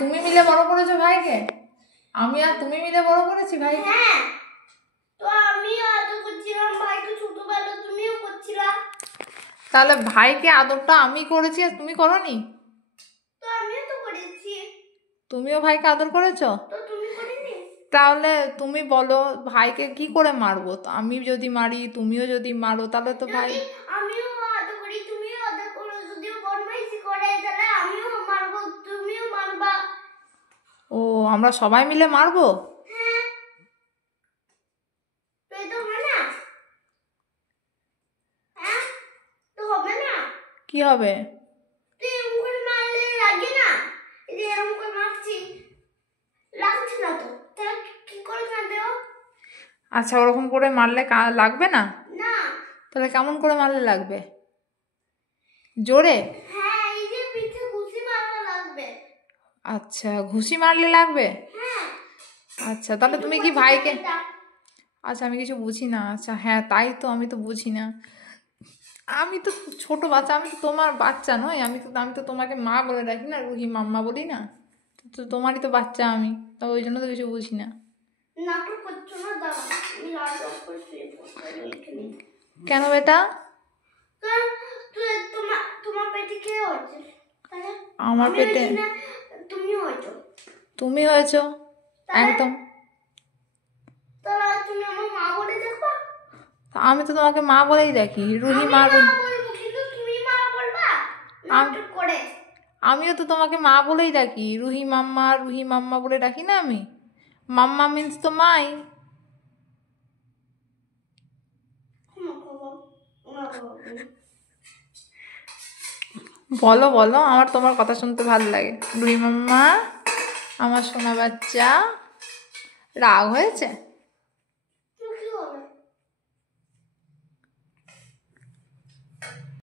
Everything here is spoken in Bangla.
তুমি মিলে বড় করেছো ভাইকে? আমি আর তুমি মিলে বড় করেছি ভাইকে। হ্যাঁ, তো আমিও আদর করছিলাম ভাইকে ছোটবেলা, তুমিও করছিলা। তাহলে ভাইকে আদরটা আমি করেছি আর তুমি করনি? তো আমিও তো করেছি। তুমিও ভাইকে আদর করেছো? তো তুমি করিনি? তাহলে তুমি বলো ভাইকে কি করে মারবো? তো আমি যদি মারি তুমিও যদি মারো তাহলে তো ভাই। আমিও আদর করি, তুমিও আদর করো, যদিও বদমাইশি করে তাহলে আমিও মারবো, তুমিও মারবা। ও, আমরা সবাই মিলে মারবো? হ্যাঁ, তো এটা হবে না? হ্যাঁ, তো হবে না? কি হবে? তুই এরকম করে মারলে লাগে না? এই যে এরকম করে মারছি, লাগছে না তো, তাহলে কি করে কাঁদে ও? আচ্ছা, ওরকম করে মারলে লাগবে না? না। তাহলে কেমন করে মারলে লাগবে? জোরে? হ্যাঁ, এই যে পিঠে ঘুষি মারলে লাগবে। আচ্ছা, ঘুষি মারলে লাগবে? হ্যাঁ। আচ্ছা, তাহলে তুমি কি ভাইকে। আচ্ছা, আমি কিছু বুঝি না। আচ্ছা হ্যাঁ, তাই তো, আমি তো বুঝি না। আমি তো ছোট বাচ্চা, আমি তো তোমার বাচ্চা নই। আমি তো তোমাকে মা বলে ডাকি না, রুহি মাম্মা বলি না। তো তোমারই তো বাচ্চা আমি, তো ওই জন্য তো কিছু বুঝি না। নাটক করছো না, দাঁড়া আমি নাটক করছি। কেন বেটা? তোমার পেটে কে হয়েছে? আমার পেটে তুমি হয়েছো। তুমি হয়েছো একদম। তাহলে তুমি আমার মা বলে দেখো। আমি তো তোমাকে মা বলেই দেখি, রুহি মা বলি। কিন্তু তুমি মা বলবা নাটক করে। আমিও তো তোমাকে মা বলেই ডাকি, রুহি মাম্মা রুহি মাম্মা বলে ডাকি না আমি? মাম্মা মিন্স তো মাই। বলো বলো, আমার তোমার কথা শুনতে ভালো লাগে। রুহি মাম্মা, আমার সোনা বাচ্চা, রাগ হয়েছে?